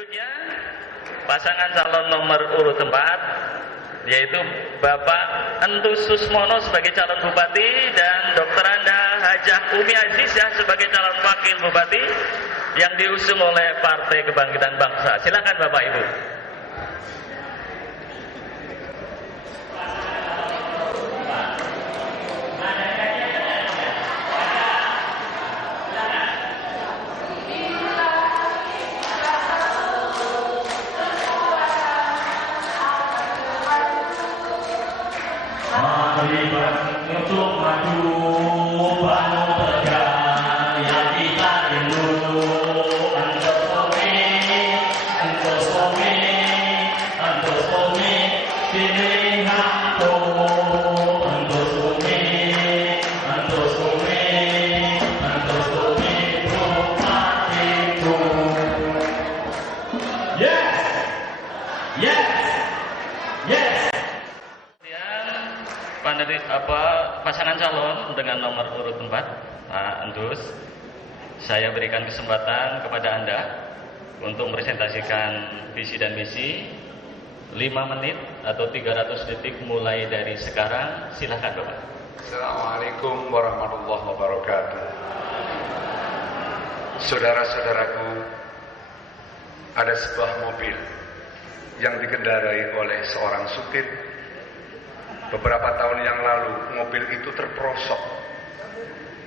Berikutnya pasangan calon nomor urut 4 yaitu Bapak Entus Susmono sebagai calon bupati dan Dr. Anda Hajah Umi Azizah sebagai calon wakil bupati yang diusung oleh Partai Kebangkitan Bangsa. Silakan Bapak Ibu. Untuk maju bangun tegak yang kita rindu untuk bumi pilihan untuk bumi bupatiku. Yes. Pasangan calon dengan nomor urut 4 Pak Entus, saya berikan kesempatan kepada Anda untuk presentasikan visi dan misi 5 menit atau 300 detik mulai dari sekarang. Silahkan Bapak. Assalamualaikum warahmatullahi wabarakatuh. Saudara-saudaraku, ada sebuah mobil yang dikendarai oleh seorang supir. Beberapa tahun yang lalu mobil itu terperosok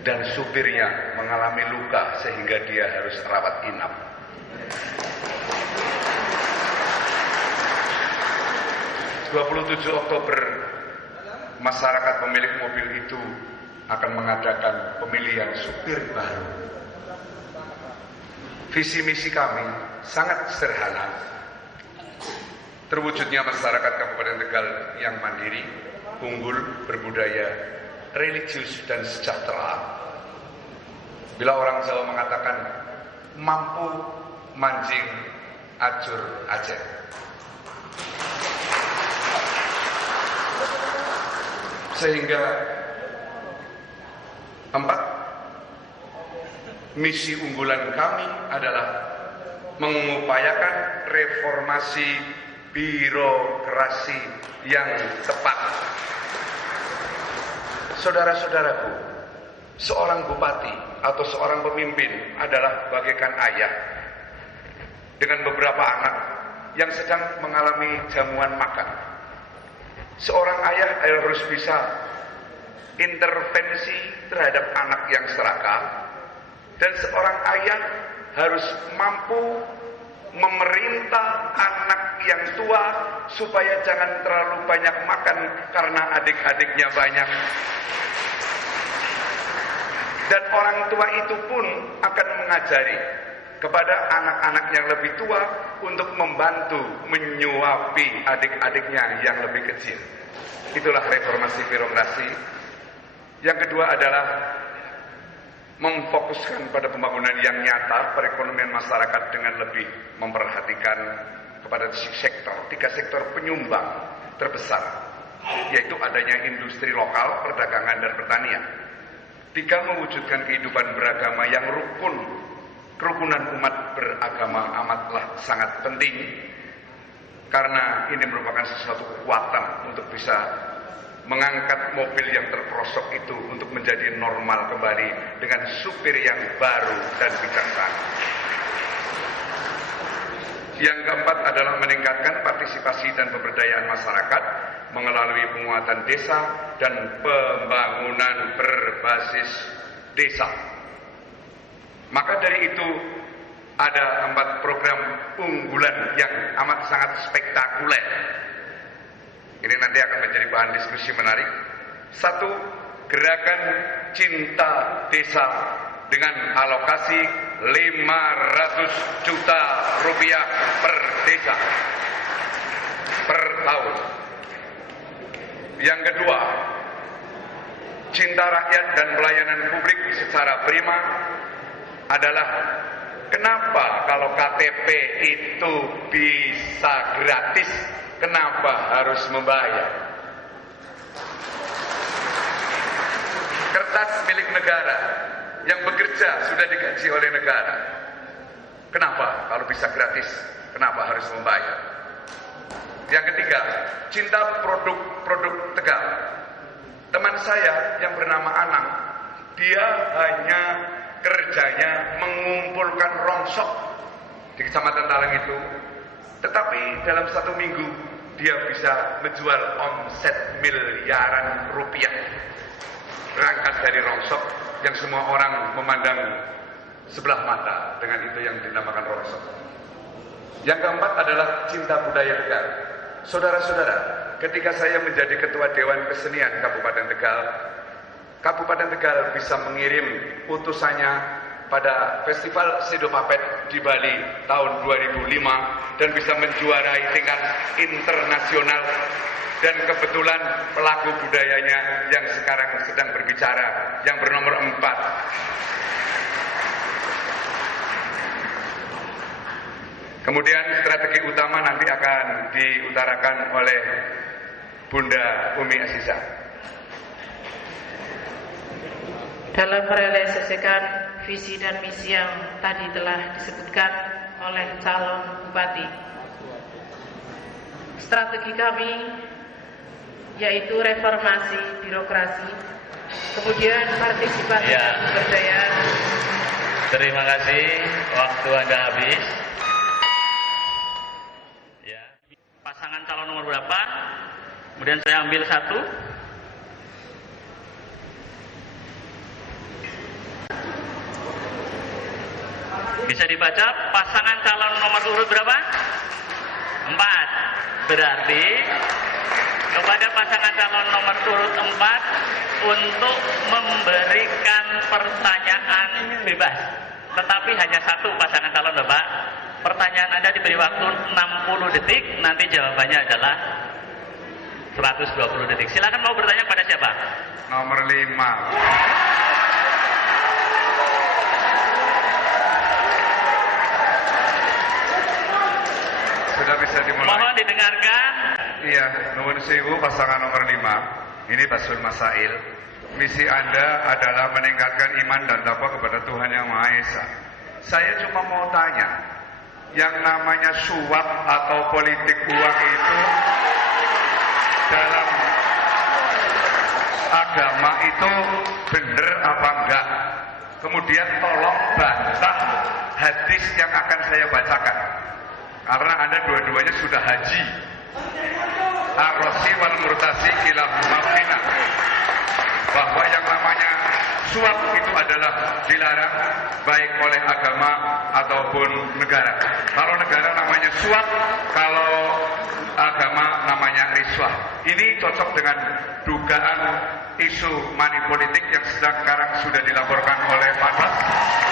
dan supirnya mengalami luka sehingga dia harus rawat inap. (27 Oktober masyarakat pemilik mobil itu akan mengadakan pemilihan supir baru. Visi misi kami sangat sederhana, terwujudnya masyarakat Kabupaten Tegal yang mandiri, unggul, berbudaya, religius, dan sejahtera. Bila orang Jawa mengatakan mampu mancing ajur aceh. Sehingga 4 misi unggulan kami adalah mengupayakan reformasi birokrasi yang tepat. Saudara-saudaraku, seorang bupati atau seorang pemimpin adalah bagaikan ayah dengan beberapa anak yang sedang mengalami jamuan makan. Seorang ayah harus bisa intervensi terhadap anak yang serakah, dan seorang ayah harus mampu memerintah anak yang tua supaya jangan terlalu banyak makan karena adik-adiknya banyak. Dan orang tua itu pun akan mengajari kepada anak-anak yang lebih tua untuk membantu menyuapi adik-adiknya yang lebih kecil. Itulah reformasi birokrasi. Yang kedua adalah memfokuskan pada pembangunan yang nyata perekonomian masyarakat dengan lebih memperhatikan kepada 3 sektor penyumbang terbesar, yaitu adanya industri lokal, perdagangan, dan pertanian. 3, mewujudkan kehidupan beragama yang rukun. Kerukunan umat beragama amatlah sangat penting, karena ini merupakan sesuatu kekuatan untuk bisa mengangkat mobil yang terperosok itu untuk menjadi normal kembali dengan supir yang baru dan bijaksana. Yang keempat adalah meningkatkan partisipasi dan pemberdayaan masyarakat melalui penguatan desa dan pembangunan berbasis desa. Maka dari itu ada 4 program unggulan yang amat sangat spektakuler. Ini nanti akan menjadi bahan diskusi menarik. 1, gerakan cinta desa dengan alokasi 500 juta rupiah per desa per tahun. Yang kedua, cinta rakyat dan pelayanan publik secara prima adalah kenapa kalau KTP itu bisa gratis, kenapa harus membayar? Kertas milik negara yang bekerja sudah digaji oleh negara. Kenapa? Kalau bisa gratis, kenapa harus membayar? Yang ketiga, cinta produk Tegal. Teman saya yang bernama Anang, dia hanya kerjanya mengumpulkan rongsok di Kecamatan Talang itu. Tetapi dalam 1 minggu dia bisa menjual omset miliaran rupiah. Berangkat dari rongsok yang semua orang memandang sebelah mata dengan itu yang dinamakan rongsok. Yang keempat adalah cinta budaya Tegal. Saudara-saudara, ketika saya menjadi Ketua Dewan Kesenian Kabupaten Tegal, Kabupaten Tegal bisa mengirim utusannya pada Festival Sidopapet di Bali tahun 2005 dan bisa menjuarai tingkat internasional. Dan kebetulan pelaku budayanya yang sekarang sedang berbicara, yang bernomor 4. Kemudian strategi utama nanti akan diutarakan oleh Bunda Umi Azizah. Dalam merealisasikan visi dan misi yang tadi telah disebutkan oleh calon bupati, strategi kami yaitu reformasi birokrasi, kemudian partisipasi dan pemberdayaan. Terima kasih, waktu Anda habis. Ya, pasangan calon nomor berapa? Kemudian saya ambil satu. Bisa dibaca pasangan calon nomor urut berapa? 4. Berarti kepada pasangan calon nomor urut 4 untuk memberikan pertanyaan bebas. Tetapi hanya satu pasangan calon Bapak. Pertanyaan Anda diberi waktu 60 detik, nanti jawabannya adalah 120 detik. Silakan, mau bertanya pada siapa? Nomor 5. Sudah bisa dimulai. Mohon didengarkan. Iya, nuwun sewu pasangan nomor 5. Ini Basul Masail. Misi Anda adalah meningkatkan iman dan takwa kepada Tuhan Yang Maha Esa. Saya cuma mau tanya, yang namanya suap atau politik uang itu dalam agama itu benar apa enggak? Kemudian tolong bantah hadis yang akan saya bacakan. Karena Anda dua-duanya sudah haji. Ar-Rosi wal Murtasi kilahuma fina. Bahwa yang namanya suap itu adalah dilarang baik oleh agama ataupun negara. Kalau negara namanya suap, kalau agama namanya riswah. Ini cocok dengan dugaan isu money politik yang sekarang sudah dilaporkan oleh Panwas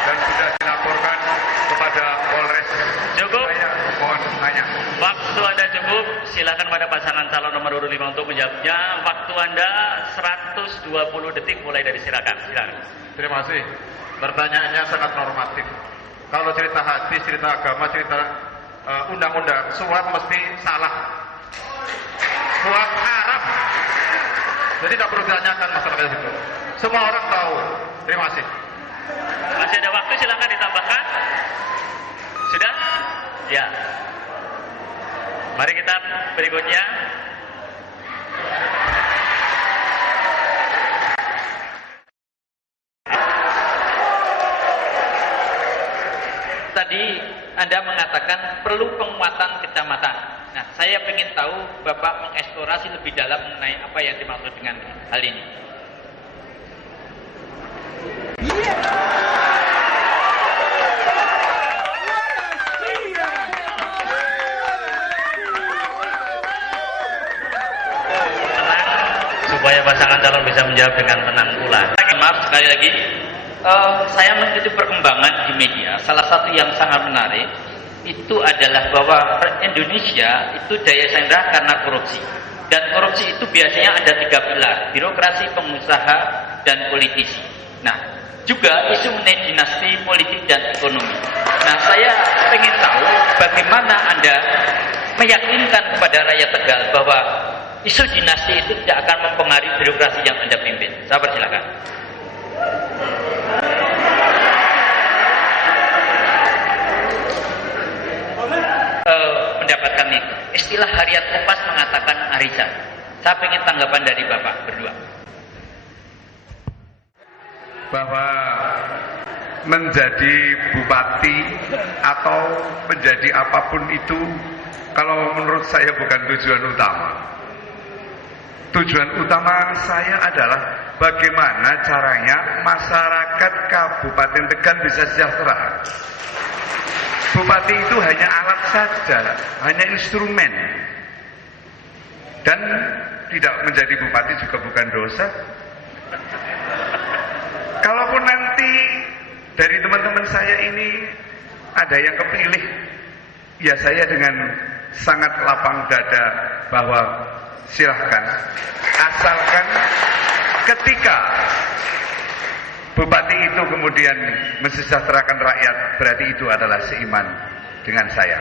dan sudah dilaporkan kepada Polres. Cukup. Saya mohon tanya. Waktu Anda cukup, silakan pada pasangan calon nomor urut 5 untuk menjawabnya. Waktu Anda 120 detik mulai dari silakan. Terima kasih. Pertanyaannya sangat normatif. Kalau cerita hadis, cerita agama, cerita undang-undang, suap mesti salah. Suap haram. Jadi tidak perlu ditanyakan masalah itu. Semua orang tahu. Terima kasih. Masih ada waktu, silakan ditambahkan. Sudah? Ya. Mari kita berikutnya. Tadi Anda mengatakan perlu penguatan kecamatan. Nah, saya ingin tahu Bapak mengeksplorasi lebih dalam mengenai apa yang dimaksud dengan hal ini. Supaya pasangan calon bisa menjawab dengan tenang pula. Maaf sekali lagi, saya mengikuti perkembangan di media. Salah satu yang sangat menarik itu adalah bahwa Indonesia itu daya saing rendah karena korupsi. Dan korupsi itu biasanya ada 3 pilar: birokrasi, pengusaha, dan politisi. Nah, juga isu mengenai dinasti politik dan ekonomi. Nah, saya ingin tahu bagaimana Anda meyakinkan kepada rakyat Tegal bahwa isu dinasti itu tidak akan mempengaruhi birokrasi yang Anda pimpin. Saya persilakan. mendapatkan itu. Istilah Hariat Kompas mengatakan arisan. Saya ingin tanggapan dari Bapak berdua. Bahwa menjadi bupati atau menjadi apapun itu, kalau menurut saya bukan tujuan utama. Tujuan utama saya adalah bagaimana caranya masyarakat Kabupaten Tegal bisa sejahtera. Bupati itu hanya alat saja, hanya instrumen. Dan tidak menjadi bupati juga bukan dosa. Kalaupun nanti dari teman-teman saya ini ada yang kepilih, ya saya dengan sangat lapang dada bahwa silahkan, asalkan ketika bupati itu kemudian mensejahterakan rakyat, berarti itu adalah seiman dengan saya.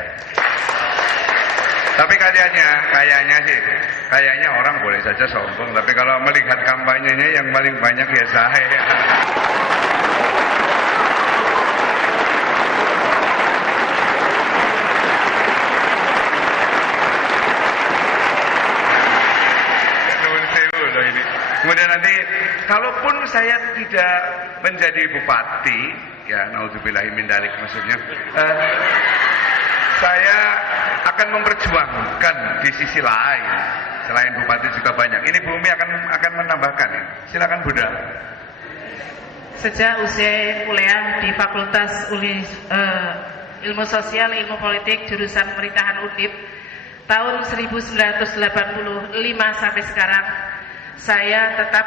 Tapi kayaknya orang boleh saja sombong, tapi kalau melihat kampanyenya yang paling banyak ya saya. Kemudian nanti, kalaupun saya tidak menjadi bupati, ya naudzubillahi min dzalik maksudnya, saya akan memperjuangkan di sisi lain. Selain bupati juga banyak. Ini Bu Umi akan menambahkan. Ya. Silakan Bunda. Sejak usia kuliah di Fakultas Ilmu Sosial, Ilmu Politik, jurusan Pemerintahan Undip, tahun 1985 sampai sekarang, saya tetap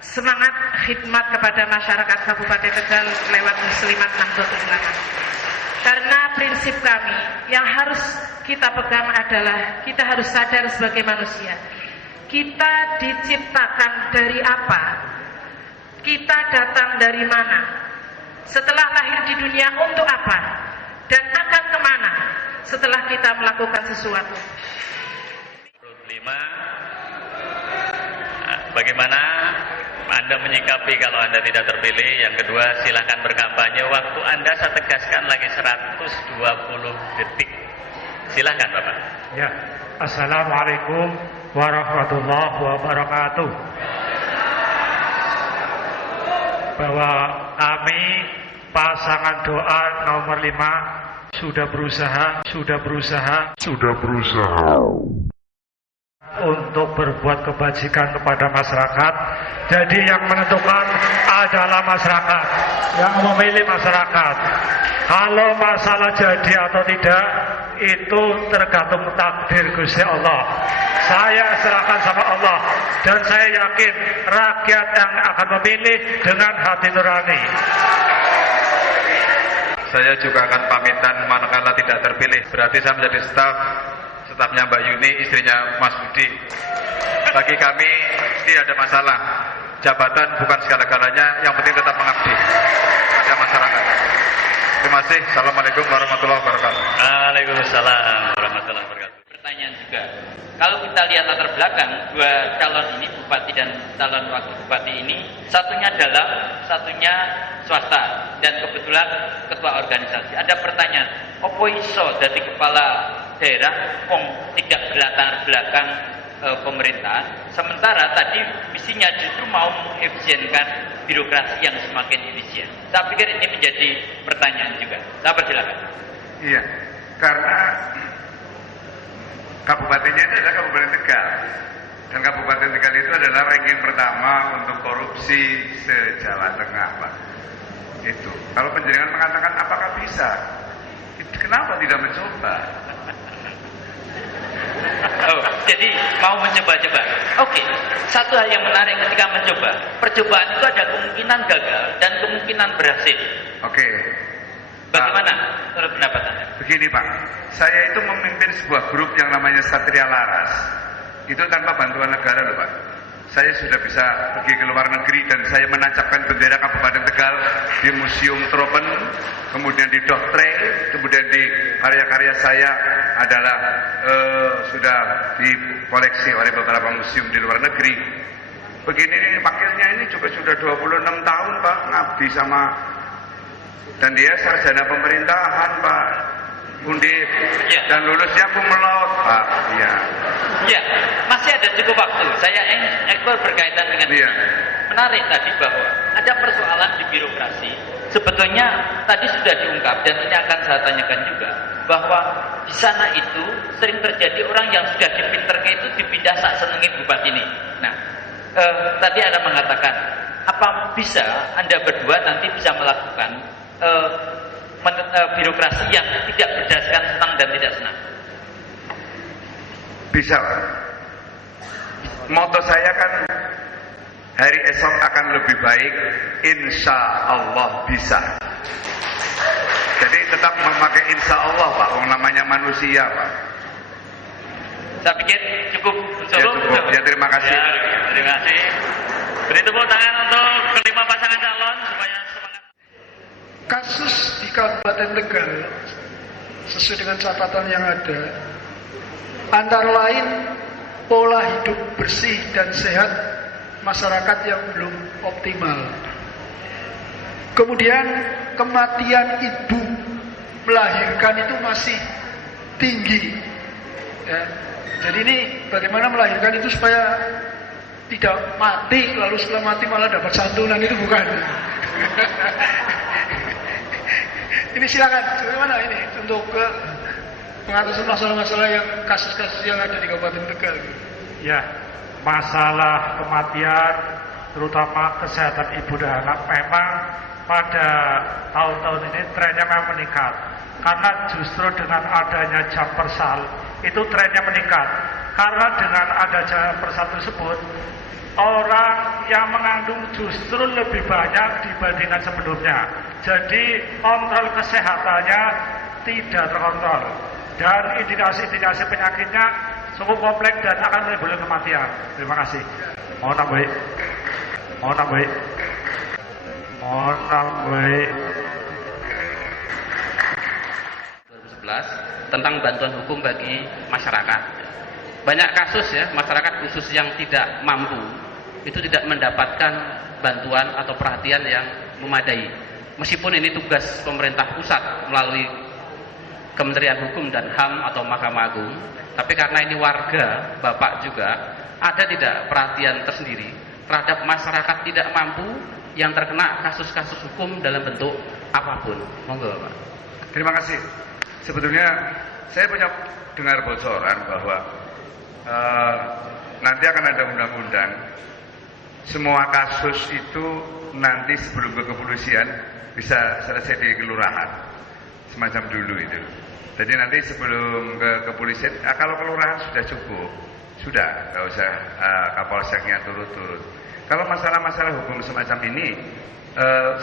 semangat khidmat kepada masyarakat Kabupaten Tegal lewat Muslimat Nahdlatul Ulama. Karena prinsip kami yang harus kita pegang adalah kita harus sadar sebagai manusia. Kita diciptakan dari apa? Kita datang dari mana? Setelah lahir di dunia untuk apa? Dan akan kemana setelah kita melakukan sesuatu? 5. Bagaimana Anda menyikapi kalau Anda tidak terpilih? Yang kedua, silakan berkampanye. Waktu Anda saya tegaskan lagi 120 detik. Silakan Bapak. Ya, Assalamualaikum warahmatullahi wabarakatuh. Bahwa kami pasangan doa nomor 5 sudah berusaha untuk berbuat kebajikan kepada masyarakat. Jadi yang menentukan adalah masyarakat, yang memilih masyarakat. Kalau masalah jadi atau tidak itu tergantung takdir Gusti Allah. Saya serahkan sama Allah dan saya yakin rakyat yang akan memilih dengan hati nurani. Saya juga akan pamitan manakala tidak terpilih. Berarti saya menjadi stafnya Mbak Yuni, istrinya Mas Budi. Bagi kami tidak ada masalah. Jabatan bukan segala-galanya, yang penting tetap mengabdi pada masyarakat. Terima kasih. Assalamualaikum warahmatullahi wabarakatuh. Waalaikumsalam warahmatullahi wabarakatuh. Pertanyaan juga, kalau kita lihat latar belakang dua calon ini, bupati dan calon wakil bupati ini, satunya dalam, satunya swasta, dan kebetulan ketua organisasi. Ada pertanyaan, opo iso dari kepala daerah kong tidak berlatar belakang pemerintahan, sementara tadi misinya justru mau mengefisienkan birokrasi yang semakin efisien. Saya pikir ini menjadi pertanyaan juga. Saya persilakan. Iya, karena kabupatennya itu adalah Kabupaten Tegal. Dan Kabupaten Tegal itu adalah ranking pertama untuk korupsi se-Jawa Tengah, Pak. Itu. Kalau penjaringan mengatakan apakah bisa? Kenapa tidak mencoba? Oh, jadi mau mencoba-coba. Oke, satu hal yang menarik ketika mencoba, percobaan itu ada kemungkinan gagal dan kemungkinan berhasil. Oke. Bagaimana menurut pendapat Anda? Begini Pak, saya itu memimpin sebuah grup yang namanya Satria Laras. Itu tanpa bantuan negara loh Pak. Saya sudah bisa pergi ke luar negeri dan saya menancapkan bendera Kabupaten Tegal di Museum Tropen, kemudian di Doktre, kemudian di karya-karya saya adalah sudah dikoleksi oleh beberapa museum di luar negeri. Begini wakilnya ini juga sudah 26 tahun Pak ngabdi sama, dan dia sarjana pemerintahan Pak. Undip. Ya. Dan lulusnya kumlaut, Pak. Iya. Ya, masih ada cukup waktu. Saya ekor berkaitan dengan Iya. menarik tadi bahwa ada persoalan di birokrasi. Sebetulnya tadi sudah diungkap dan ini akan saya tanyakan juga bahwa di sana itu sering terjadi orang yang sudah dipinterke itu dipindah sak senengi bupati ini. Nah, tadi Anda mengatakan apa bisa Anda berdua nanti bisa melakukan birokrasi yang tidak berdasarkan senang dan tidak senang? Bisa, Pak. Moto saya kan hari esok akan lebih baik, insya Allah bisa. Jadi tetap memakai insya Allah, Pak. Yang namanya manusia, Pak. Saya pikir cukup. Ya, cukup. Ya, terima kasih. Ya, terima kasih. Beri tepuk tangan untuk kelima pasangan calon supaya semangat. Kasus di Kabupaten Tegal sesuai dengan catatan yang ada, antara lain pola hidup bersih dan sehat masyarakat yang belum optimal. Kemudian kematian ibu melahirkan itu masih tinggi. Ya. Jadi ini bagaimana melahirkan itu supaya tidak mati, lalu setelah mati malah dapat santunan, itu bukan. Ini silakan, bagaimana ini untuk mengatasi masalah-masalah yang kasus-kasus yang ada di Kabupaten Tegal. Ya, masalah kematian, terutama kesehatan ibu dan anak, memang pada tahun-tahun ini trennya memang meningkat. Karena justru dengan adanya jam persal, itu trennya meningkat. Karena dengan ada jam persal tersebut, orang yang mengandung justru lebih banyak dibandingkan sebelumnya. Jadi kontrol kesehatannya tidak terkontrol. Dan indikasi-indikasi penyakitnya cukup kompleks dan akan menimbulkan kematian. Terima kasih. Mohon nambahi. Mohon nambahi. Mohon nambahi. 2011 tentang bantuan hukum bagi masyarakat. Banyak kasus ya, masyarakat khusus yang tidak mampu itu tidak mendapatkan bantuan atau perhatian yang memadai. Meskipun ini tugas pemerintah pusat melalui Kementerian Hukum dan HAM atau Mahkamah Agung, tapi karena ini warga, Bapak juga, ada tidak perhatian tersendiri terhadap masyarakat tidak mampu yang terkena kasus-kasus hukum dalam bentuk apapun? Monggo, Pak. Terima kasih. Sebetulnya saya punya dengar bocoran bahwa nanti akan ada undang-undang. Semua kasus itu nanti sebelum ke kepolisian bisa selesai di kelurahan, semacam dulu itu. Jadi nanti sebelum ke kepolisian, kalau kelurahan sudah cukup, sudah, nggak usah kapolseknya turut-turut. Kalau masalah-masalah hukum semacam ini,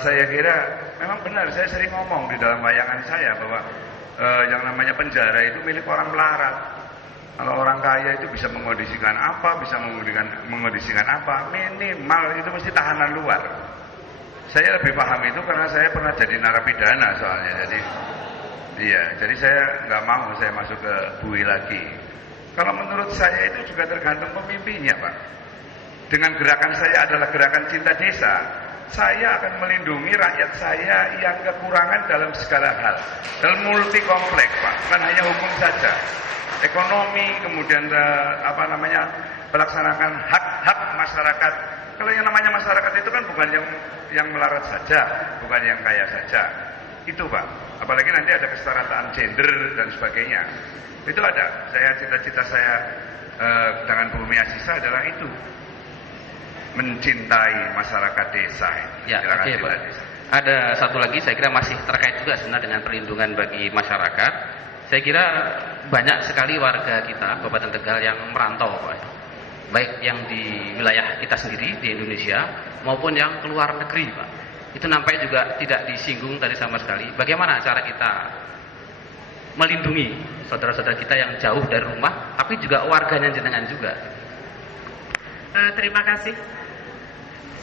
saya kira memang benar. Saya sering ngomong di dalam bayangan saya bahwa yang namanya penjara itu milik orang melarat. Kalau orang kaya itu bisa mengondisikan apa, bisa mengondisikan apa, minimal itu mesti tahanan luar. Saya lebih paham itu karena saya pernah jadi narapidana soalnya. Jadi saya nggak mau saya masuk ke bui lagi. Kalau menurut saya itu juga tergantung pemimpinnya, Pak. Dengan gerakan saya adalah gerakan cinta desa, saya akan melindungi rakyat saya yang kekurangan dalam segala hal. Dalam multi kompleks, Pak. Bukan hanya hukum saja. Ekonomi, kemudian melaksanakan hak-hak masyarakat. Kalau yang namanya masyarakat itu kan bukan yang melarat saja, bukan yang kaya saja. Itu, Pak. Apalagi nanti ada kesetaraan gender dan sebagainya. Itu ada. Cita-cita saya dengan Bu Umi Aziza adalah itu. Mencintai masyarakat desa. Ya, oke, Pak. Ada satu lagi saya kira masih terkait juga sebenarnya dengan perlindungan bagi masyarakat. Saya kira banyak sekali warga kita Kabupaten Tegal yang merantau, Pak. Baik yang di wilayah kita sendiri di Indonesia maupun yang keluar negeri, Pak. Itu nampaknya juga tidak disinggung tadi sama sekali. Bagaimana cara kita melindungi saudara-saudara kita yang jauh dari rumah, tapi juga warganya jenengan juga? Terima kasih.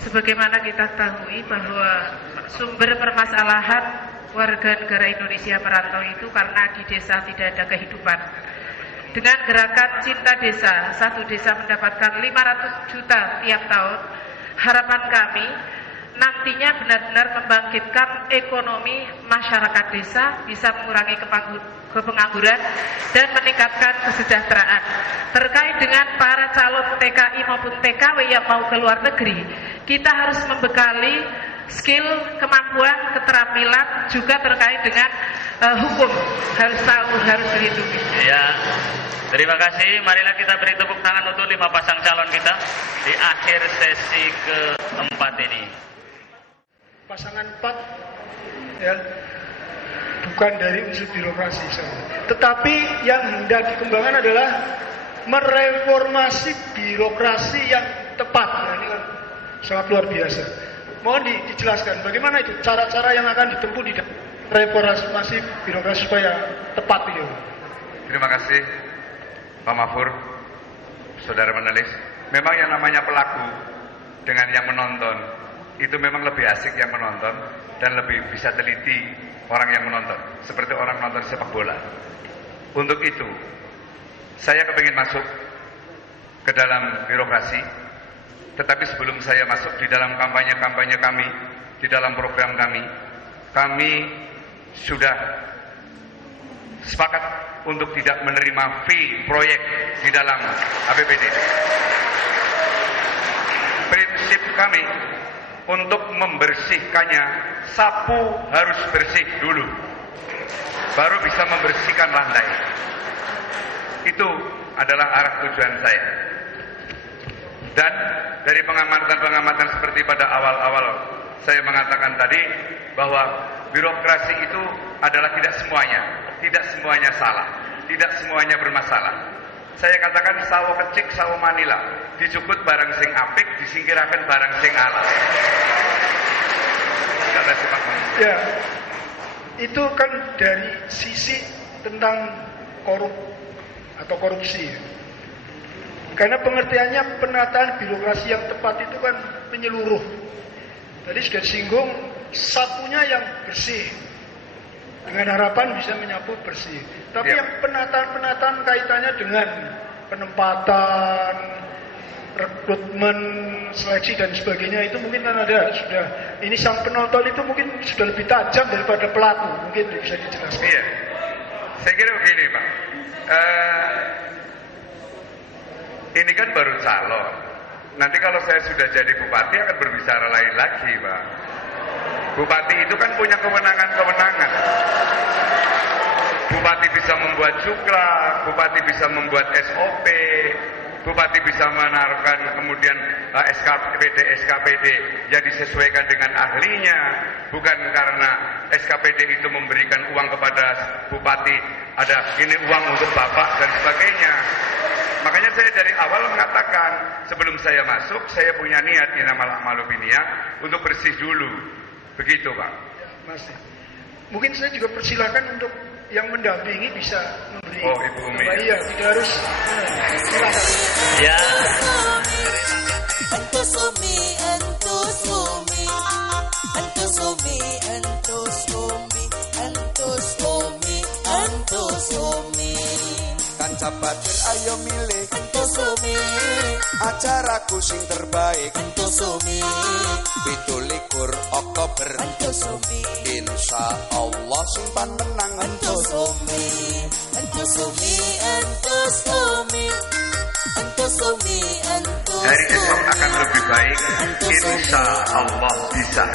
Sebagaimana kita ketahui bahwa sumber permasalahan warga negara Indonesia merantau itu karena di desa tidak ada kehidupan. Dengan gerakan Cinta Desa, satu desa mendapatkan 500 juta tiap tahun. Harapan kami nantinya benar-benar membangkitkan ekonomi masyarakat desa, bisa mengurangi pengangguran dan meningkatkan kesejahteraan. Terkait dengan para calon TKI maupun TKW yang mau ke luar negeri, kita harus membekali skill, kemampuan, keterampilan juga terkait dengan hukum, harus tahu, harus dilindungi. Ya, terima kasih. Marilah kita beri tepuk tangan untuk 5 pasang calon kita di akhir sesi keempat ini. Pasangan 4 ya, bukan dari unsur birokrasi saja. Tetapi yang hendak dikembangkan adalah mereformasi birokrasi yang tepat. Nah, ini kan sangat luar biasa. Mohon dijelaskan bagaimana itu cara-cara yang akan ditempuh di reformasi birokrasi supaya tepat itu. Terima kasih Pak Mahfur, saudara panelis. Memang yang namanya pelaku dengan yang menonton itu memang lebih asik yang menonton dan lebih bisa teliti orang yang menonton, seperti orang menonton sepak bola. Untuk itu, saya kepingin masuk ke dalam birokrasi, tetapi sebelum saya masuk di dalam kampanye-kampanye kami, di dalam program kami sudah sepakat untuk tidak menerima fee proyek di dalam APBD. Prinsip kami untuk membersihkannya, sapu harus bersih dulu, baru bisa membersihkan lantai. Itu adalah arah tujuan saya. Dan dari pengamatan-pengamatan seperti pada awal-awal saya mengatakan tadi, bahwa birokrasi itu adalah tidak semuanya salah, tidak semuanya bermasalah. Saya katakan sawo kecik, sawo manila, dijukut barang sing apik, disingkiraken barang sing ala. Ya, itu kan dari sisi tentang korupsi. Karena pengertiannya penataan birokrasi yang tepat itu kan menyeluruh. Tadi sudah disinggung, sapunya yang bersih, dengan harapan bisa menyapu bersih. Tapi yang penataan kaitannya dengan penempatan, rekrutmen, seleksi dan sebagainya itu mungkin kan ada sudah. Ini sang penonton itu mungkin sudah lebih tajam daripada pelaku, mungkin bisa dijelaskan. Iya, saya kira begini Pak. Ini kan baru calon. Nanti kalau saya sudah jadi bupati akan berbicara lain lagi Pak. Bupati itu kan punya kewenangan-kewenangan. Bupati bisa membuat cukla, bupati bisa membuat SOP, bupati bisa menaruhkan kemudian SKPD yang disesuaikan dengan ahlinya, bukan karena SKPD itu memberikan uang kepada bupati, ada ini uang untuk bapak dan sebagainya. Makanya saya dari awal mengatakan sebelum saya masuk, saya punya niat innamal a'malu binniyat untuk bersih dulu. Begitu Pak. Masih. Mungkin saya juga persilakan untuk yang mendampingi bisa memberi. Oh Ibu Umi. Iya, tidak harus. Silakan. Ya. Kanca batir ayo milih Entusumi, acaraku sing terbaik Entusumi, 17 Oktober Entusumi, insya Allah sing panenang Entusumi, Entusumi, Entusumi, Entusumi, Entusumi. Hari esok akan lebih baik, insya Allah bisa.